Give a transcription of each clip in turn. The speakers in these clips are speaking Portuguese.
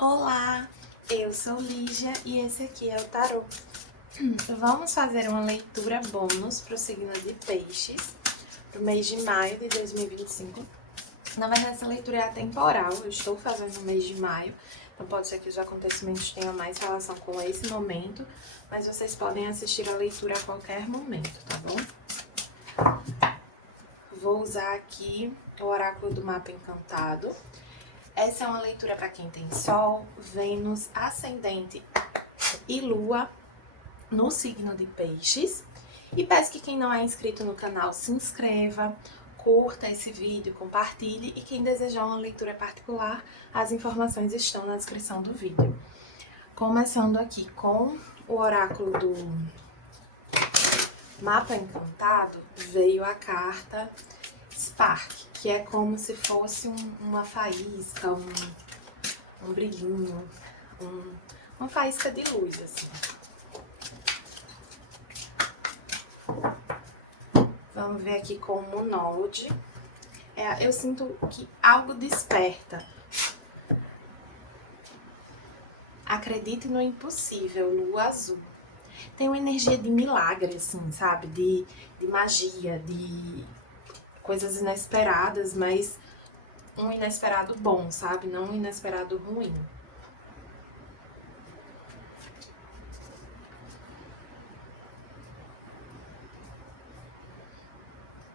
Olá, eu sou Lígia e esse aqui é o tarô. Vamos fazer uma leitura bônus para o signo de Peixes, para o mês de maio de 2025. Na verdade, essa leitura é atemporal, eu estou fazendo no mês de maio, então pode ser que os acontecimentos tenham mais relação com esse momento, mas vocês podem assistir a leitura a qualquer momento, tá bom? Vou usar aqui o oráculo do mapa encantado. Essa é uma leitura para quem tem Sol, Vênus, Ascendente e Lua no signo de Peixes. E peço que quem não é inscrito no canal se inscreva, curta esse vídeo, compartilhe e quem desejar uma leitura particular, as informações estão na descrição do vídeo. Começando aqui com o oráculo do mapa encantado, veio a carta Spark, que é como se fosse uma faísca, um brilhinho, uma faísca de luz, assim. Vamos ver aqui com o Monology. Eu sinto que algo desperta. Acredite no impossível, lua azul. Tem uma energia de milagre, assim, sabe? De magia, de coisas inesperadas, mas um inesperado bom, sabe? Não um inesperado ruim.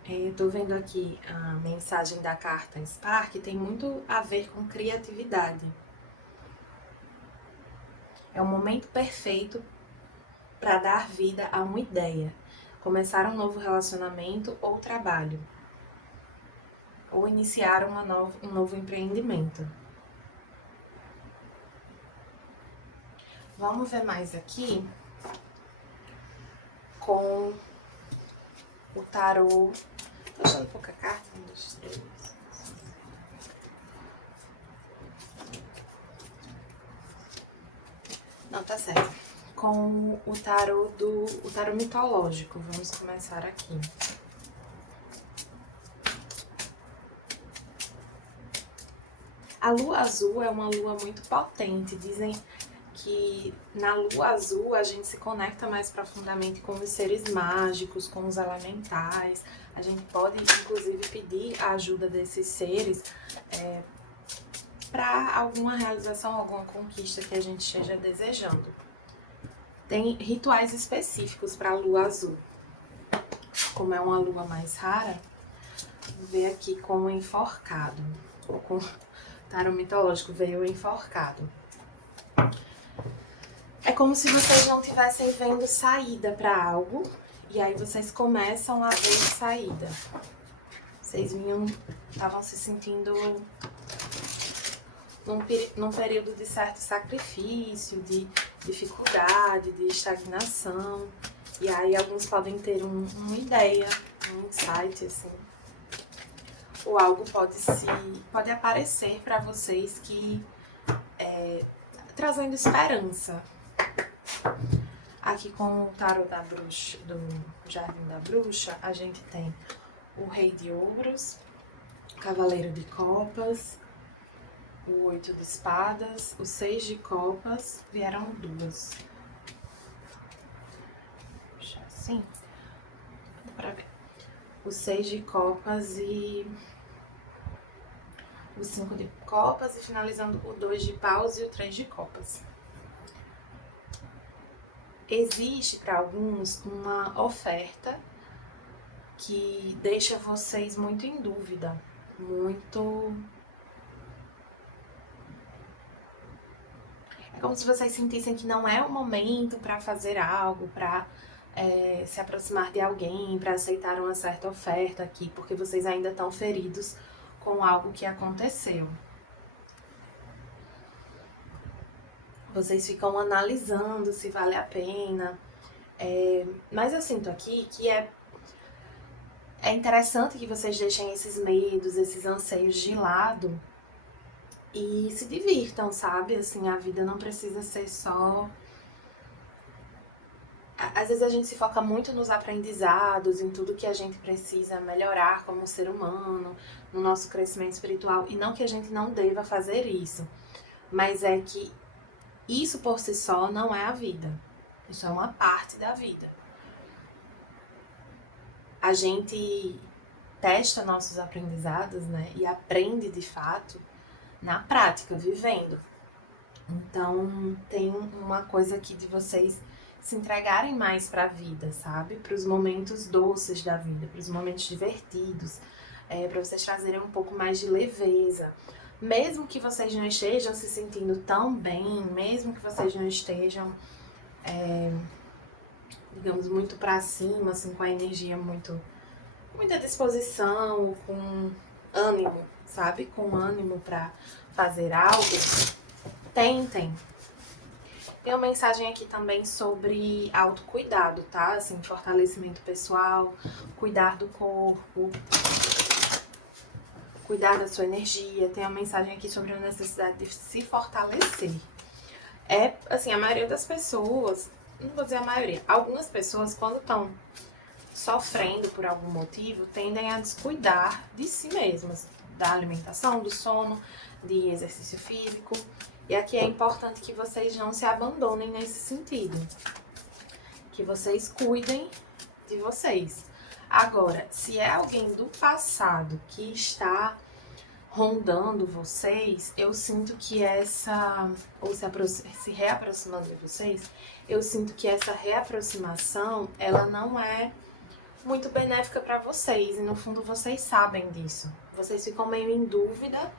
Eu tô vendo aqui a mensagem da carta Spark, tem muito a ver com criatividade. É o momento perfeito para dar vida a uma ideia, começar um novo relacionamento ou trabalho, ou iniciar um novo empreendimento. Vamos ver mais aqui com o tarô. Tô achando pouca carta, 1, 2, 3. Não, tá certo. Com o tarô mitológico. Vamos começar aqui. A lua azul é uma lua muito potente. Dizem que na lua azul a gente se conecta mais profundamente com os seres mágicos, com os elementais. A gente pode, inclusive, pedir a ajuda desses seres para alguma realização, alguma conquista que a gente esteja desejando. Tem rituais específicos para a lua azul. Como é uma lua mais rara, vou ver aqui com o enforcado. Com o tarô mitológico veio o enforcado. É como se vocês não estivessem vendo saída para algo, e aí vocês começam a ver saída. Vocês estavam se sentindo num período de certo sacrifício, de dificuldade, de estagnação. E aí alguns podem ter uma ideia, um insight, assim. Ou algo pode aparecer para vocês que trazendo esperança. Aqui com o tarô da bruxa, do Jardim da Bruxa, a gente tem o Rei de Ouros, o Cavaleiro de Copas, o 8 de Espadas, o 6 de Copas, vieram 2. Puxa, assim, dá pra ver. O 6 de Copas e o 5 de Copas, e finalizando o 2 de Paus e o 3 de Copas. Existe para alguns uma oferta que deixa vocês muito em dúvida, muito... É como se vocês sentissem que não é o momento para fazer algo, para se aproximar de alguém, para aceitar uma certa oferta aqui, porque vocês ainda estão feridos com algo que aconteceu. Vocês ficam analisando se vale a pena. Mas eu sinto aqui que é interessante que vocês deixem esses medos, esses anseios de lado e se divirtam, sabe? Assim, a vida não precisa ser só... Às vezes a gente se foca muito nos aprendizados, em tudo que a gente precisa melhorar como ser humano, no nosso crescimento espiritual, e não que a gente não deva fazer isso. Mas é que isso por si só não é a vida. Isso é uma parte da vida. A gente testa nossos aprendizados, né? E aprende de fato na prática, vivendo. Então, tem uma coisa aqui de vocês se entregarem mais para a vida, sabe? Para os momentos doces da vida, para os momentos divertidos, para vocês trazerem um pouco mais de leveza. Mesmo que vocês não estejam se sentindo tão bem, mesmo que vocês não estejam, digamos, muito para cima, assim, com a energia muita disposição, com ânimo, sabe? Com ânimo para fazer algo, tentem. Tem uma mensagem aqui também sobre autocuidado, tá? Assim, fortalecimento pessoal, cuidar do corpo, cuidar da sua energia. Tem uma mensagem aqui sobre a necessidade de se fortalecer. Assim, a maioria das pessoas, não vou dizer a maioria, algumas pessoas, quando estão sofrendo por algum motivo, tendem a descuidar de si mesmas, da alimentação, do sono, de exercício físico. E aqui é importante que vocês não se abandonem nesse sentido. Que vocês cuidem de vocês. Agora, se é alguém do passado que está rondando vocês, eu sinto que ou se reaproximando de vocês, eu sinto que essa reaproximação, ela não é muito benéfica para vocês. E no fundo vocês sabem disso. Vocês ficam meio em dúvida,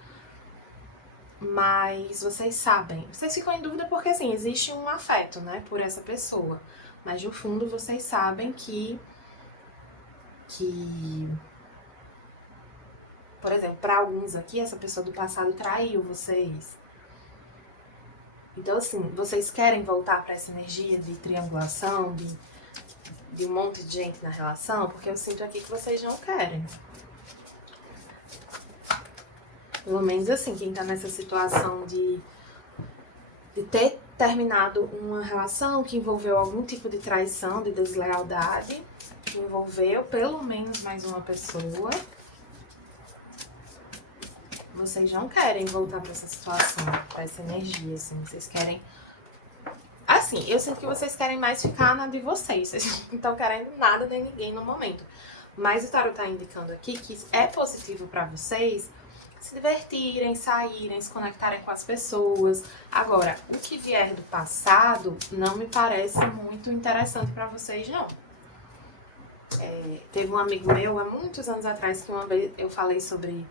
mas vocês sabem. Vocês ficam em dúvida porque, assim, existe um afeto, né, por essa pessoa. Mas, no fundo, vocês sabem que por exemplo, para alguns aqui, essa pessoa do passado traiu vocês. Então, assim, vocês querem voltar para essa energia de triangulação, de um monte de gente na relação? Porque eu sinto aqui que vocês não querem. Pelo menos assim, quem tá nessa situação de ter terminado uma relação que envolveu algum tipo de traição, de deslealdade, que envolveu pelo menos mais uma pessoa, vocês não querem voltar pra essa situação, pra essa energia, assim, vocês querem... Assim, eu sinto que vocês querem mais ficar na de vocês não estão querendo nada de ninguém no momento. Mas o tarot tá indicando aqui que é positivo pra vocês se divertirem, saírem, se conectarem com as pessoas. Agora, o que vier do passado não me parece muito interessante pra vocês, não. Teve um amigo meu, há muitos anos atrás, que uma vez eu falei sobre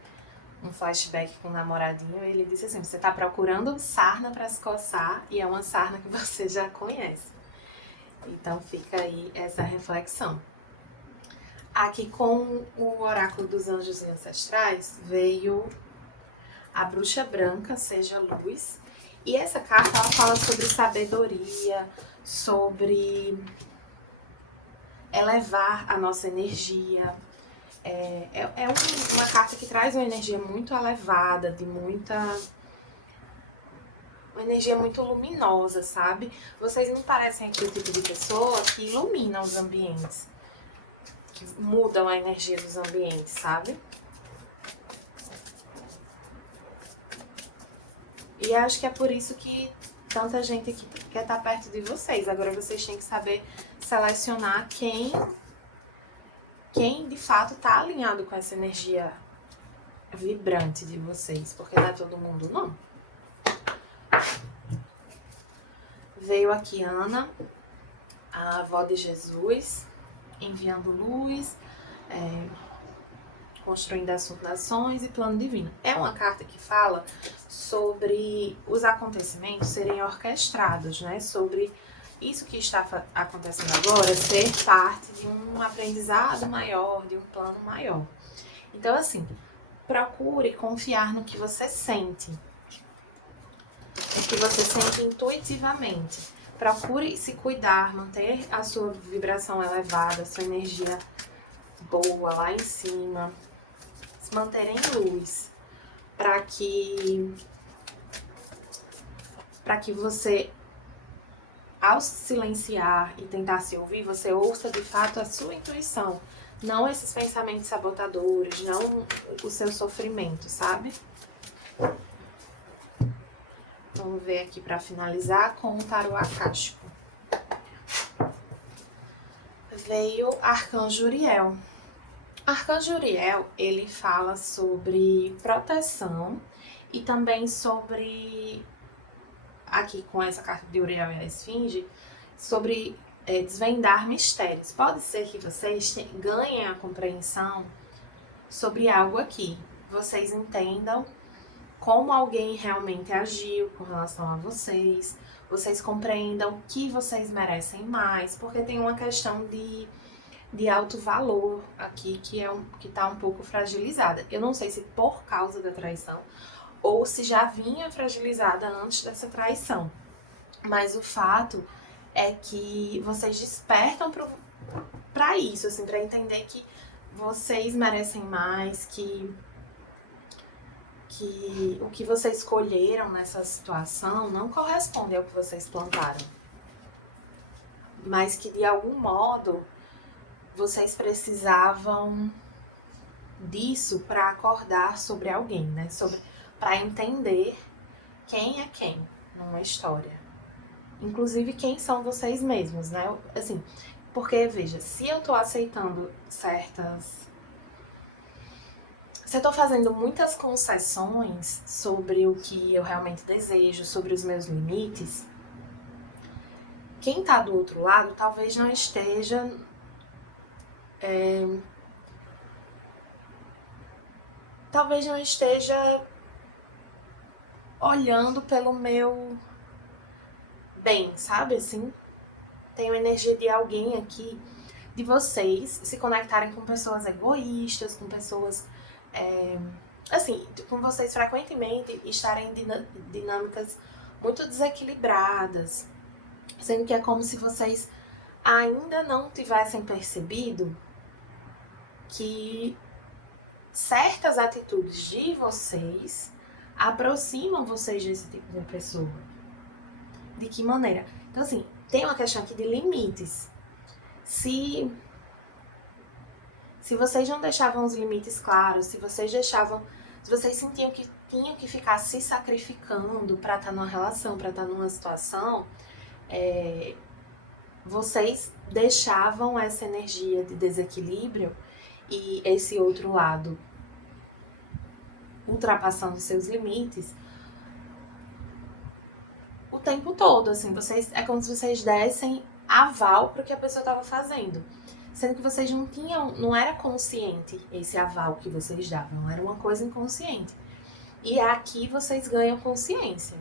um flashback com um namoradinho, e ele disse assim: você tá procurando sarna pra se coçar, e é uma sarna que você já conhece. Então fica aí essa reflexão. Aqui com o oráculo dos anjos e ancestrais, veio a bruxa branca, seja luz. E essa carta, ela fala sobre sabedoria, sobre elevar a nossa energia. Uma carta que traz uma energia muito elevada, uma energia muito luminosa, sabe? Vocês me parecem aqui o tipo de pessoa que ilumina os ambientes, que mudam a energia dos ambientes, sabe? E acho que é por isso que tanta gente aqui quer estar perto de vocês. Agora vocês têm que saber selecionar quem de fato tá alinhado com essa energia vibrante de vocês, porque não é todo mundo, não. Veio aqui Ana, a avó de Jesus, enviando luz, construindo as fundações e plano divino. É uma carta que fala sobre os acontecimentos serem orquestrados, né? Sobre isso que está acontecendo agora ser parte de um aprendizado maior, de um plano maior. Então, assim, procure confiar no que você sente, no que você sente intuitivamente. Procure se cuidar, manter a sua vibração elevada, a sua energia boa lá em cima, se manter em luz, para que você, ao silenciar e tentar se ouvir, você ouça de fato a sua intuição, não esses pensamentos sabotadores, não o seu sofrimento, sabe? Vamos ver aqui para finalizar com o tarô acástico. Veio Arcanjo Uriel. Arcanjo Uriel, ele fala sobre proteção e também sobre, aqui com essa carta de Uriel e a Esfinge, sobre desvendar mistérios. Pode ser que vocês ganhem a compreensão sobre algo aqui. Vocês entendam como alguém realmente agiu com relação a vocês. Vocês compreendam que vocês merecem mais, porque tem uma questão de alto valor aqui que tá um pouco fragilizada. Eu não sei se por causa da traição ou se já vinha fragilizada antes dessa traição. Mas o fato é que vocês despertam pra isso, assim, pra entender que vocês merecem mais, que o que vocês escolheram nessa situação não corresponde ao que vocês plantaram. Mas que de algum modo vocês precisavam disso para acordar sobre alguém, né? Para entender quem é quem numa história. Inclusive quem são vocês mesmos, né? Assim, porque, veja, se eu tô aceitando se eu tô fazendo muitas concessões sobre o que eu realmente desejo, sobre os meus limites, quem tá do outro lado talvez não esteja olhando pelo meu bem, sabe assim? Tem uma energia de alguém aqui, de vocês se conectarem com pessoas egoístas, com pessoas, assim, com vocês frequentemente estarem em dinâmicas muito desequilibradas, sendo que é como se vocês ainda não tivessem percebido que certas atitudes de vocês aproximam vocês desse tipo de pessoa. De que maneira? Então, assim, tem uma questão aqui de limites. Se vocês não deixavam os limites claros, se vocês sentiam que tinham que ficar se sacrificando para estar numa relação, para estar numa situação, vocês deixavam essa energia de desequilíbrio e esse outro lado ultrapassando seus limites o tempo todo, assim, é como se vocês dessem aval para o que a pessoa estava fazendo, sendo que vocês não era consciente esse aval que vocês davam, era uma coisa inconsciente. E aqui vocês ganham consciência.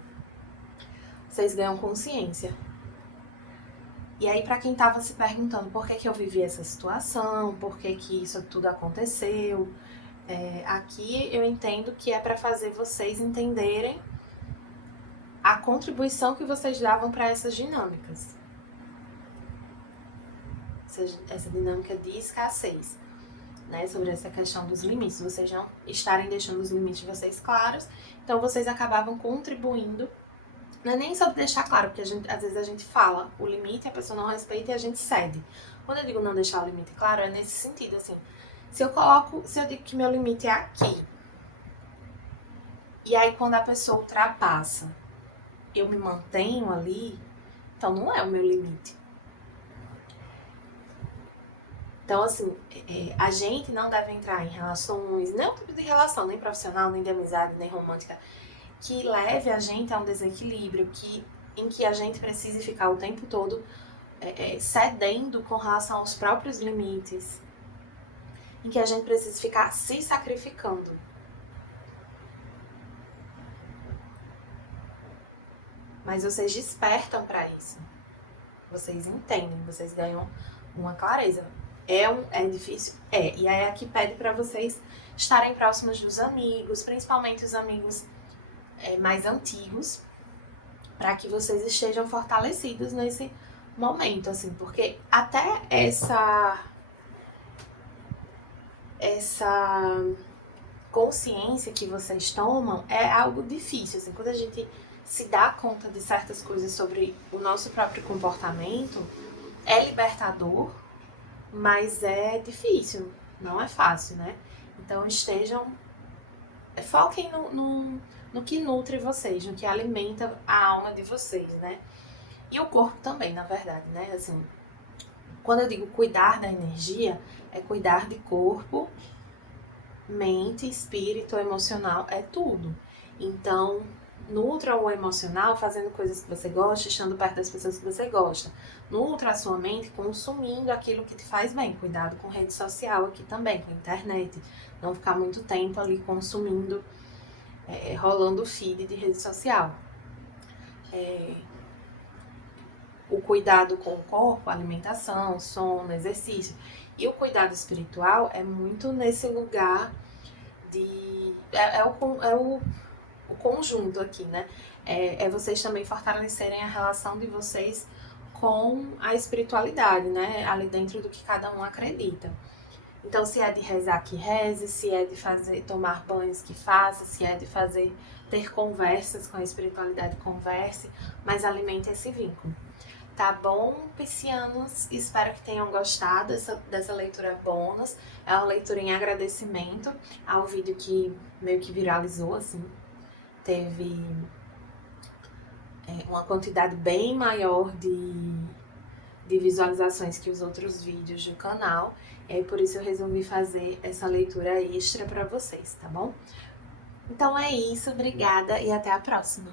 E aí, para quem estava se perguntando por que eu vivi essa situação, por que isso tudo aconteceu, aqui eu entendo que é para fazer vocês entenderem a contribuição que vocês davam para essas dinâmicas. Essa dinâmica de escassez, né? Sobre essa questão dos limites. Vocês não estarem deixando os limites de vocês claros, então vocês acabavam contribuindo. Não é nem sobre deixar claro, porque às vezes a gente fala o limite, a pessoa não respeita e a gente cede. Quando eu digo não deixar o limite claro, é nesse sentido, assim. Se eu digo que meu limite é aqui, e aí quando a pessoa ultrapassa, eu me mantenho ali, então não é o meu limite. Então, assim, a gente não deve entrar em relações, nenhum tipo de relação, nem profissional, nem de amizade, nem romântica, que leve a gente a um desequilíbrio, em que a gente precise ficar o tempo todo cedendo com relação aos próprios limites, em que a gente precisa ficar se sacrificando. Mas vocês despertam para isso. Vocês entendem, vocês ganham uma clareza. É difícil? E aí aqui pede para vocês estarem próximos dos amigos, principalmente os amigos mais antigos, para que vocês estejam fortalecidos nesse momento, assim, porque até essa consciência que vocês tomam é algo difícil, assim, quando a gente se dá conta de certas coisas sobre o nosso próprio comportamento, é libertador, mas é difícil, não é fácil, né? Então foquem no que nutre vocês, no que alimenta a alma de vocês, né? E o corpo também, na verdade, né? Assim, quando eu digo cuidar da energia, é cuidar de corpo, mente, espírito, emocional, é tudo. Então, nutra o emocional fazendo coisas que você gosta, estando perto das pessoas que você gosta. Nutra a sua mente consumindo aquilo que te faz bem. Cuidado com rede social aqui também, com internet. Não ficar muito tempo ali consumindo, rolando o feed de rede social. O cuidado com o corpo, alimentação, sono, exercício. E o cuidado espiritual é muito nesse lugar de... o conjunto aqui, né? É vocês também fortalecerem a relação de vocês com a espiritualidade, né? Ali dentro do que cada um acredita. Então, se é de rezar, que reze, se é de tomar banhos, que faça, se é de ter conversas com a espiritualidade, converse, mas alimente esse vínculo. Tá bom, piscianos? Espero que tenham gostado dessa leitura bônus. É uma leitura em agradecimento ao vídeo que meio que viralizou, assim. Teve uma quantidade bem maior de visualizações que os outros vídeos do canal. E aí, por isso eu resolvi fazer essa leitura extra para vocês, tá bom? Então é isso, obrigada e até a próxima!